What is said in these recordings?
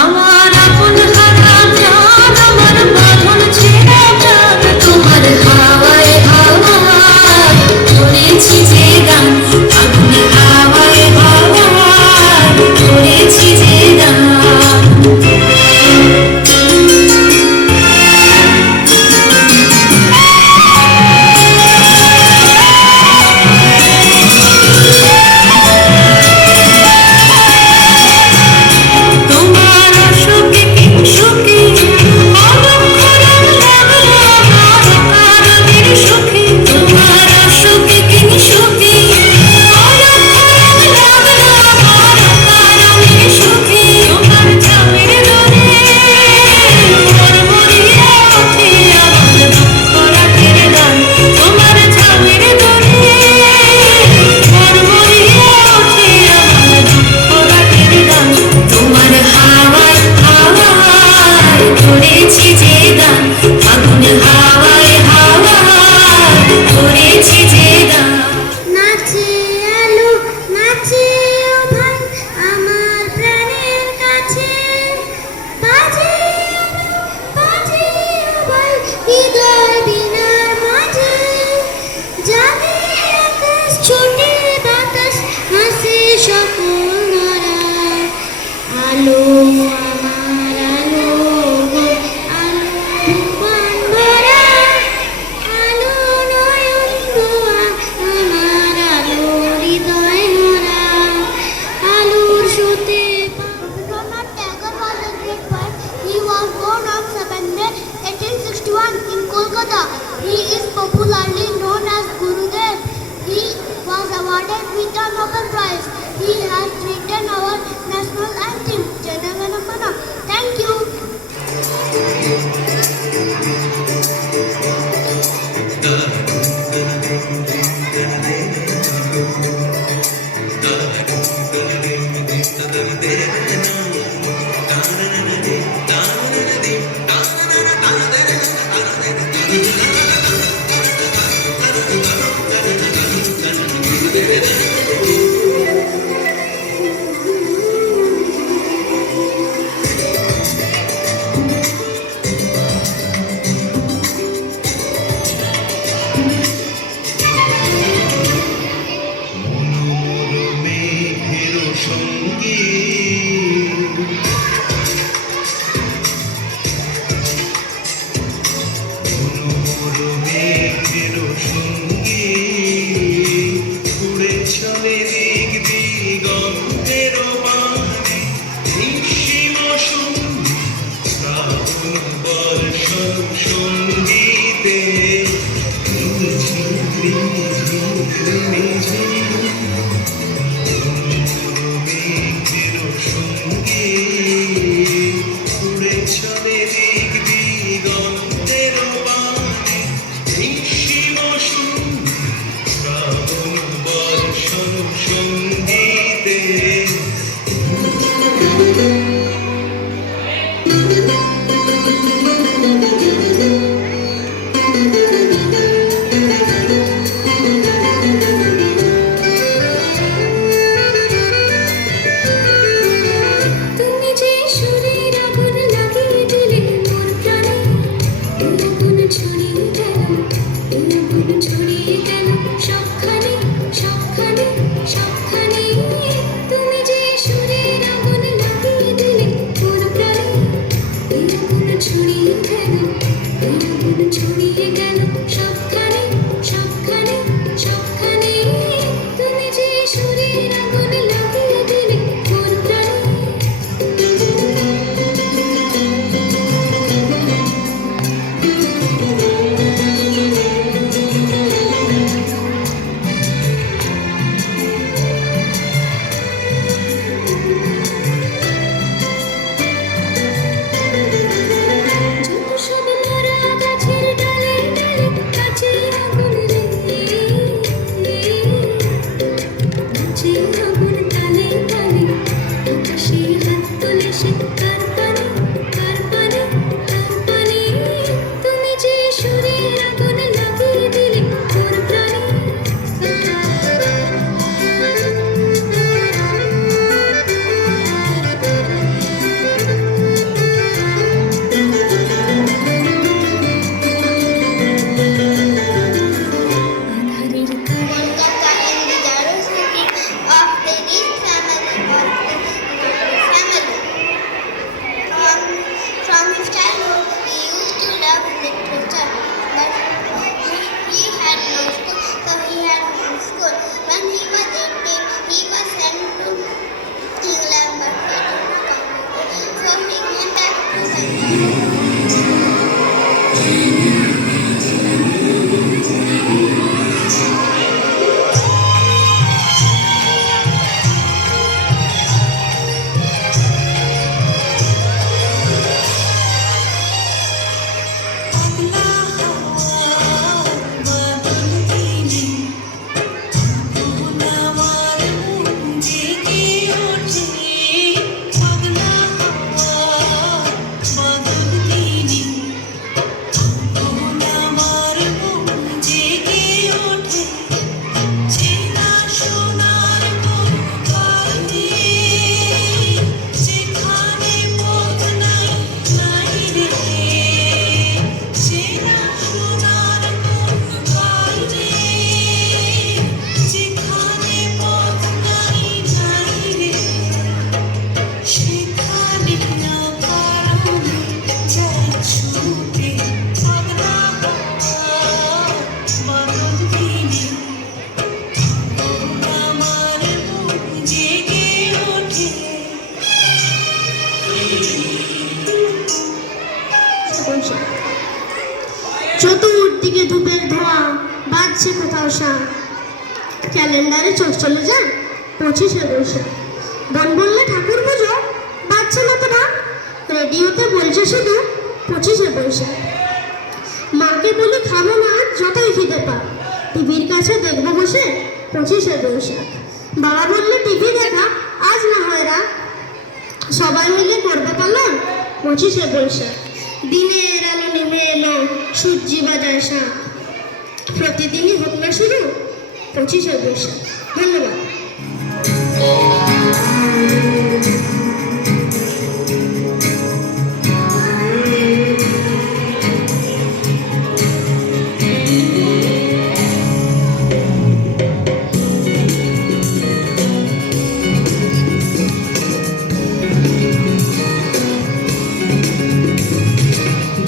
আমার আপন হারা জান, আমার বাঁধন ছেঁড়া প্রাণ, তোমার হাওয়ায় হাওয়ায় করেছি যে গান, আগুনে হাওয়ায় হাওয়ায় করেছি যে গান। He is popularly known as Gurudev. He was awarded with the Nobel Prize. He has written our national anthem, Jana Gana Mana. Thank you. বর্ষা। ক্যালেন্ডারে চোখ চলে যায় 25শে বৈশাখ। বোন বললে ঠাকুর পুজো, বাচ্চা না তো না, রেডিওতে বলছে শুধু 25শে বৈশাখ। মাকে বলি খাবো না যতই খিদে পাক, টিভির কাছে দেখবো বসে 25শে বৈশাখ। বাবা বললে টিভি দেখা আজ না হয় রাত, সবাই মিলে করবে পালন 25শে বৈশাখ। দিনের আলো নেমে এলো, সূর্যি বাজায় শাঁখ, প্রতিদিনই হোক না শুরু 25শে বৈশাখ। ধন্যবাদ।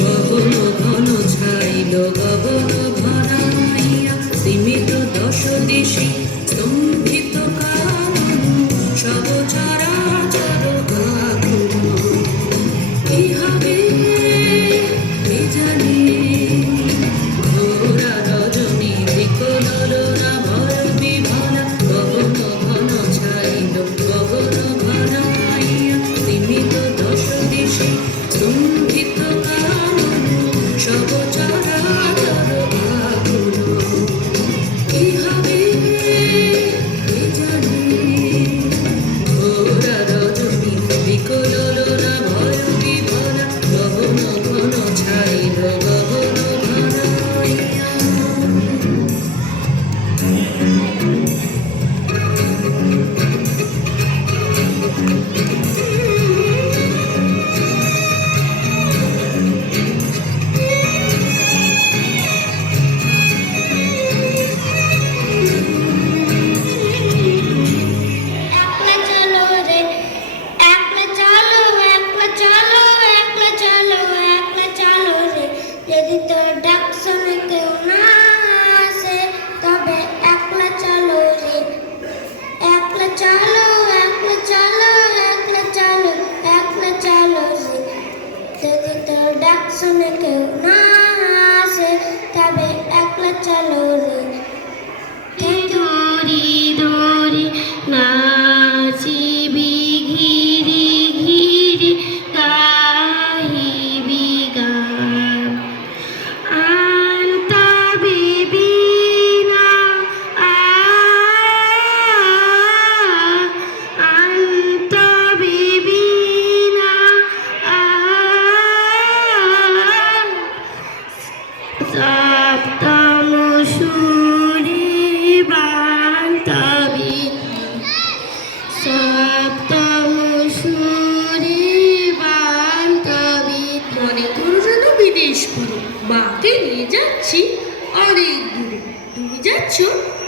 গগন ঘন ছাইল গগন ঘনাইয়া, সীমিত দশ দিশি স্তম্ভিত কানন, সব চরাচর আগুন। কি হবে কে জানে, ঘোরা রজনী বিকলনা ভর বিভনা। গগন ঘন ছাইল গগন ঘনাইয়া, সীমিত দশ দিশি স্তম্ভিত কানন, সব চরাচর আগুন। কি হবে কে জানে, ঘোরা রজনী বিকলনা ভর বিভনা। গগন ঘন ছাইল গগন ঘনাইয়া। একলা চলো রে, একলা চলো, একলা চলো, একলা চলো, একলা চলো রে, যদি তোর ডাক শুনে কেউ না আসে তবে একলা চলো রে। একলা চলো, একলা চলো, একলা চলো, একলা চলো রে, যদি তোর ডাক শুনে কেউ না আসে তবে একলা চলো রে। দূরি দূরি নাচিবি ঘিরি ঘিরি, গাহিবি গান। আনতাবি বীণা, আনতাবি বীণা, সপ্তম সুরি বান্তাবি, সপ্তম সুরি বান্তাবি। মনে করো যেন বিদেশ পুরো, মাকে নিয়ে যাচ্ছি অনেক দূরে। তুমি যাচ্ছ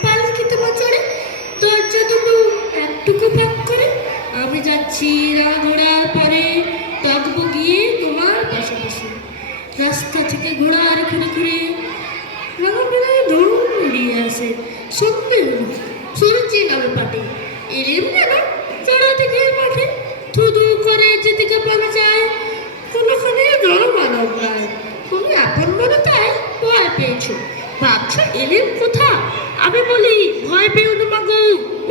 পালকিতে বছরে, দরজা দুটো একটুকু ফাঁক করে। আমি যাচ্ছি রাঘোড়ার পরে, তকবো গিয়ে তোমার পাশাপাশি। রাস্তা থেকে ঘোড়ার ঘুরে ঘুরে রাঘবেলায় ধরুন উড়িয়ে আসে সত্যের সূর্যি নামে পাটে। এলেম যেন চড়া থেকে মাঠে, থুদু করে যেদিকে পাওয়া যায়। কোনোখানে জনমানব নাই, তুমি আপন মনে তাই ভয় পেয়েছো। ভাবছো এলেম কোথা? আমি বলি ভয় পেও না মাগো,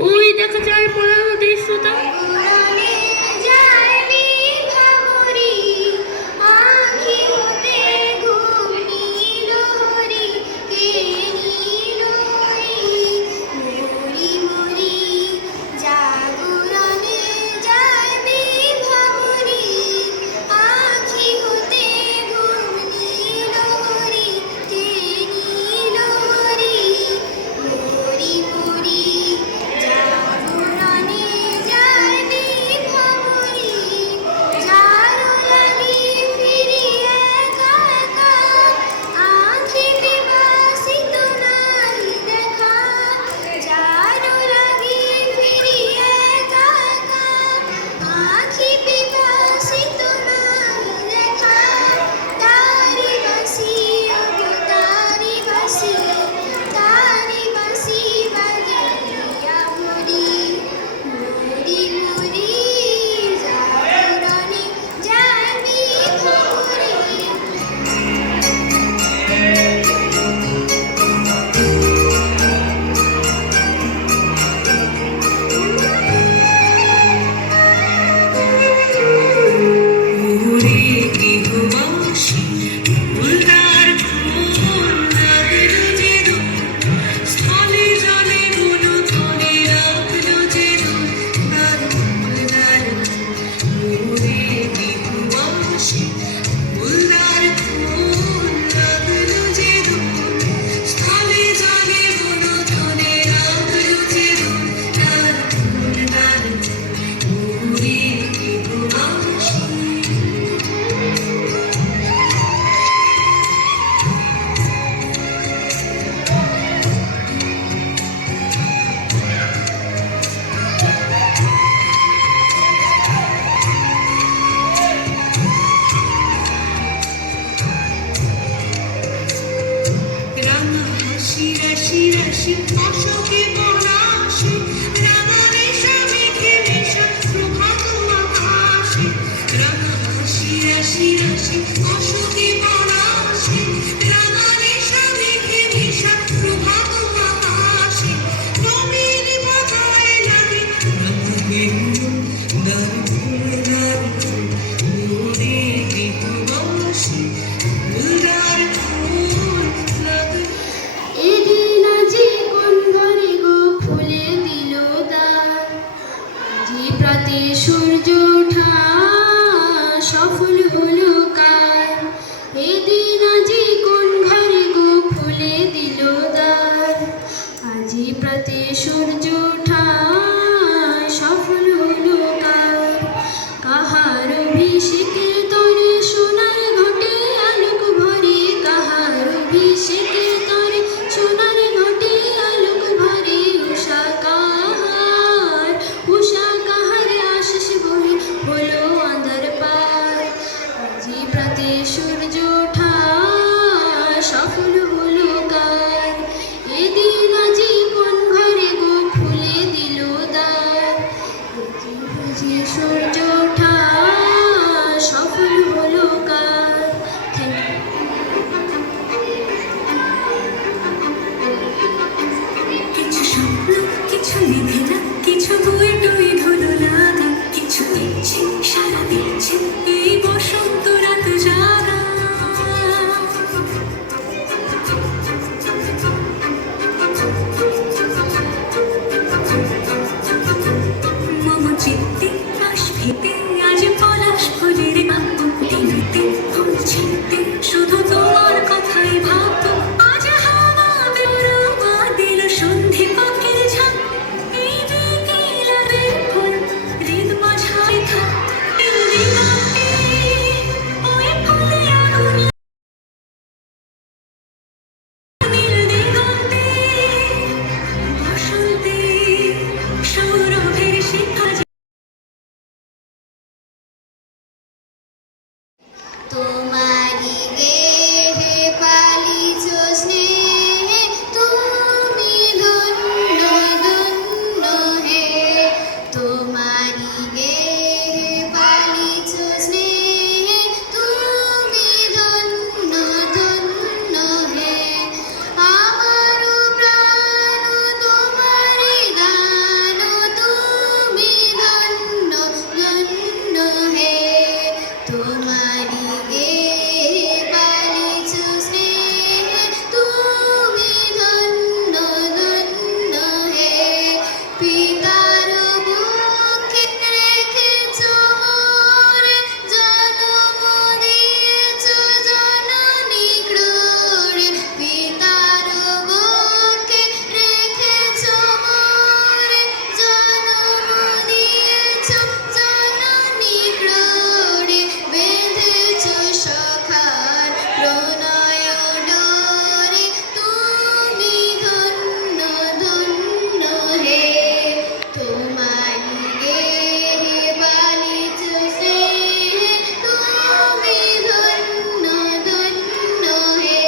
ওই দেখা যায় মরা নদীর শ্রোতা। উড়ানে যায় বিভাবরী, আঁখি হতে ঘুম নিল হরি, কে নিল হরি, মরি মরি। জাগরণে যায় বিভাবরী, আঁখি হতে ঘুম নিল হরি, কে নিল হরি, মরি মরি। জাগরণে প্রাতে সূর্য ওঠা সফল হলো কার এদিন আজি কোন ঘরে গো খুলে দিল দ্বার আজি প্রাতে সূর্য ওঠা সফল হলো কার কাহার অভিষেকের তরে সোনার ঘটে আলোক ভরে কাহার অভিষেকের তরে সোনার ঘটে আলোক ভরে উষা কাহার আশিস বহি হলো আঁধার পার আজি প্রাতে সূর্য ওঠা সফল হলো কার এদিন আজি কোন ঘরে গো খুলে দিল দ্বার আজি সূর্য ওঠা সফল হলো কার। Thank you. কিছু স্বপ্ন কিছু নিভে না কিছু বই টই ধুলো লাগা কিছু দিচ্ছে সারা দিচ্ছে এই বসন্ত রাত জাগা মম চিত্তে আশ ভেতে আজ পলাশ ফুলের দিনতে ফুল ছিঁড়তে শুধু তোমার কথাই ভাববো আজ হাওয়া বেরোবা দিল সন্ধে পাখির ঝাঁক এই বিকেলের ফুল হৃদ মাঝারে থাক ওই ফুলে আগুন নীল দিগন্তে বসন্তে সৌরভের শিখা তোমারি গেহে পালিছ স্নেহে তুমি ধন্য ধন্য হে তোমারি গেহে পালিছ স্নেহে তুমি ধন্য ধন্য হে আমার প্রাণ তোমারি দান তুমি ধন্য ধন্য হে তোমারি গেহে পালিছ স্নেহে তুমি ধন্য ধন্য হে পিতার বুকে রেখেছ মোরে জন্ম দিয়েছ জননী ক্রোড়ে পিতার বুকে রেখেছ মোরে জন্ম দিয়েছ জননী ক্রোড়ে বেঁধেছ সখার প্রণয় ডোরে তুমি ধন্য ধন্য হে তোমারি গেহে পালিছ স্নেহে তুমি ধন্য ধন্য হে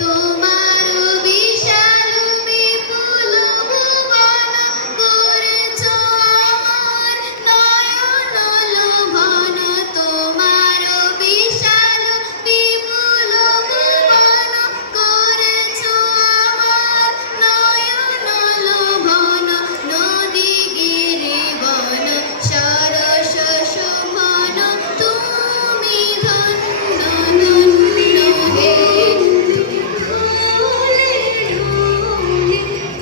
তোমার বিশাল বিপুল ভুবন করেছ আমার নয়ন লোভন তোমার বিশাল বিপুল ভুবন করেছ আমার নয়ন লোভন নদী গিরিবন সরস শোভন তুমি ধন্য ধন্য হে ঢোলে ঢোলে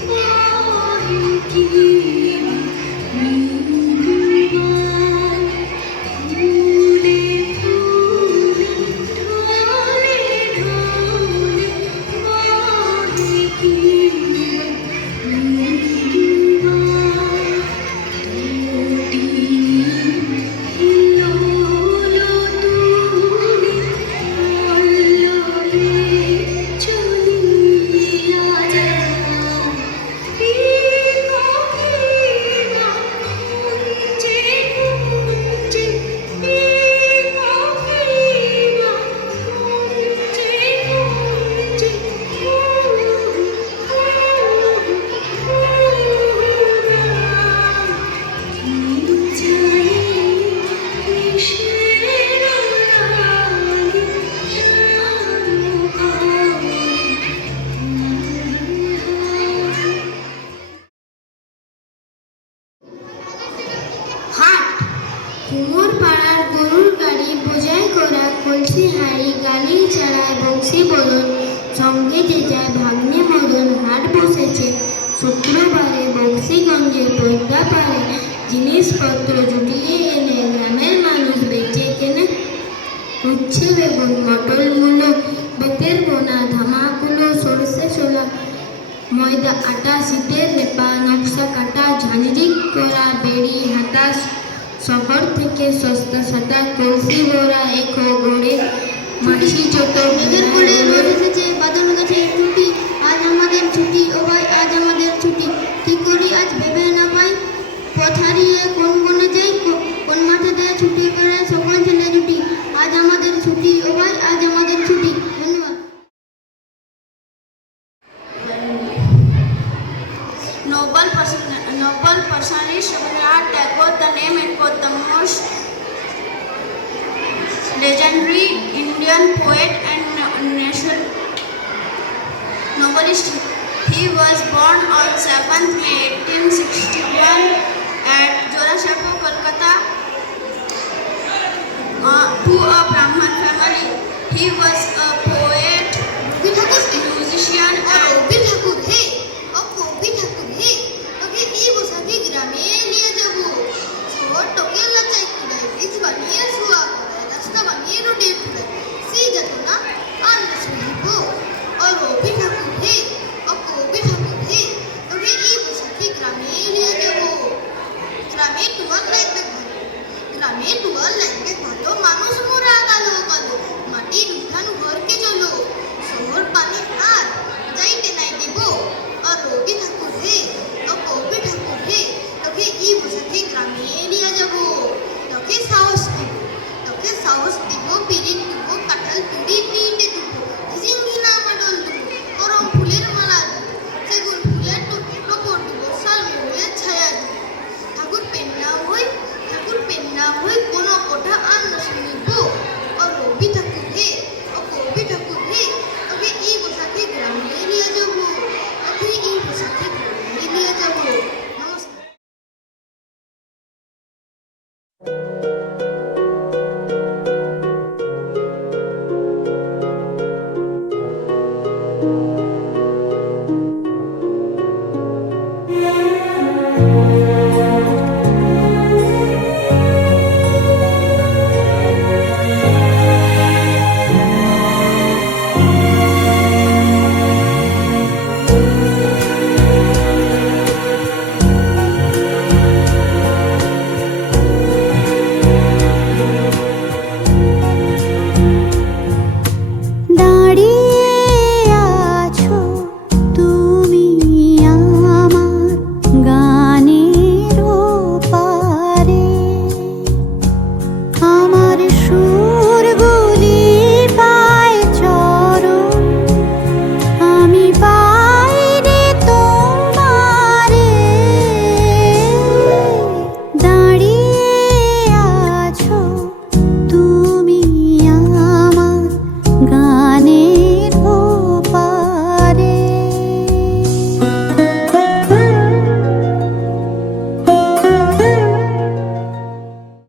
বয় কি মৃদুগান ফুলে ফুলে ঢোলে ঢোলে বয় কি মৃদুগান হিলোলো তুমি অল্লরে চলিয়া যাও ইকহিনা কুঞ্জে কুঞ্জে ইকহিনা কুঞ্জে কুঞ্জে হাট কুমোর পাড়ার গরুর গাড়ি বোঝাই করা কলসি হাড়ি গালির চারায় বংশী বলন সঙ্গে যে যায় ভাগ্নে মদন হাট বসেছে শুক্রবারে বংশীগঞ্জের প্রজ্ঞা পাড়ে জিনিসপত্র জুটিয়ে এনে গ্রামের মানুষ বেচে কেনে। উচ্ছে বেগুন মটর মূলো বেতের বোনা ধামাকুলো সরষে ছোলা ময়দা আটা শীতের রেপা নকশা কাটা ঝাঁঝরি করা বেড়ি হাতা শহর থেকে সস্তা সাদা কলসি ভরা এখো গড়ে মাছি যত মেঘের কোলে রোদ এসেছে বাদল গাছে টুটি আজ আমাদের ছুটি ও ভাই আজ আমাদের ছুটি কি করি আজ ভেবে না পাই পথ হারিয়ে কোন বনে যাই কোন মাঠে দেয় ছুটি করে সকল ছেলে জুটি আজ আমাদের ছুটি ও ভাই আজ আমাদের ছুটি ধন্যবাদ। Noble personalist Rabindranath Tagore, the name and both the most legendary Indian poet and national novelist. He was born on 7th May 1861 at Jorashapur, Kolkata, to a Brahmin family. He was a poet, musician, and কবি ঠাকুর হে ও কবি ঠাকুর হে তোকে এই বসাকে গ্রামে নিয়ে যাব শহর তোকে লাচাই কুড়ায় বীজ বানিয়ে শুয়া করায় রাস্তা বানিয়ে রোডে পুরায় সেই যেত না আর না শুনিব ও কবি ঠাকুর হে ও কবি ঠাকুর হে তোকে এই বসাকে গ্রামে নিয়ে যাব গ্রামে টুয়াল লাগবে ভালো গ্রামে টুয়াল লাগবে ভালো মানুষ মোরা কালো কালো মাটির উঠান ঘরকে চলো শহর পানে আর যাইতে নাই দিব আর রবি ঠাকুর হে ও কবি ঠাকুর হে তোকে এই বসাতে গ্রামে নিয়ে যাব তোকে সাহস দিব পিরিত দিব কাঁঠাল তুড়ি পিঠে দিব ঝিঙ্গিনা মাডল দিব করম ফুলের মালা দিব সেগুন ফুলের টপর দিব শাল মহুলের ছায়া দিব ঠাকুর পেন্না হই কোন কথা আর না শুনিব ও রবি ঠাকুর হে ও কবি ঠাকুর হে তোকে এই বসাতে গ্রামে নিয়ে যাব তোকে এই বসাতে গ্রামে নিয়ে যাব নমস্কার। Thank you.